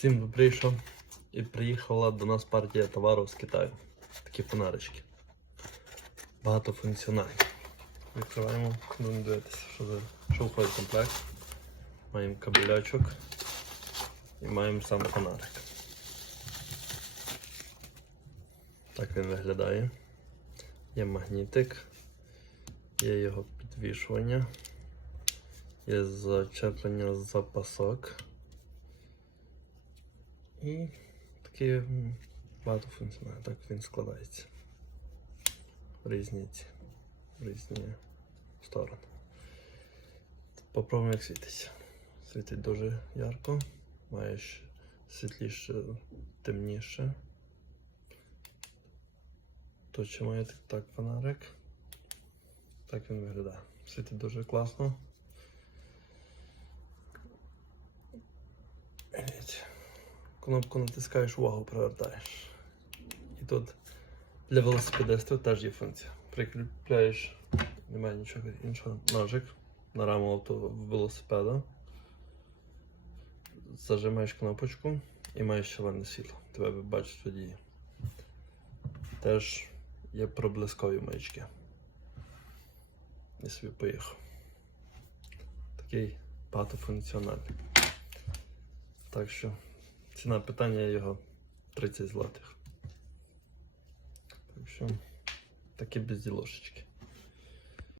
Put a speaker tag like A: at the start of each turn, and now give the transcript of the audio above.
A: Всім добрийшов. І приїхала до нас партія товару з Китаю. Такі фонарички. Багатофункціональні. Відкриваємо, будемо дивитися, що, за, що входить в комплект. Маємо кабелячок і маємо сам фонарик. Так він виглядає. Є магнітик, є його підвішування, є зачеплення запасок. І такий м, багатофункціональний, так він складається. Різні ці, різні сторони. Попробуємо як світиться. Світить дуже ярко, маєш світліше, темніше. Тут ще має так фонарик. Так він виглядає. Світить дуже класно. Кнопку натискаєш, увагу привертаєш. І тут для велосипедистів теж є функція. Прикріпляєш, немає нічого іншого, ножик на раму авто велосипеда. Зажимаєш кнопочку і маєш червоне світло. Тебе бачить водії. Теж є проблискові маячки. І собі поїхав. Такий багатофункціональний. Так що ціна питання його 30 злотих. Так що такі безділошечки.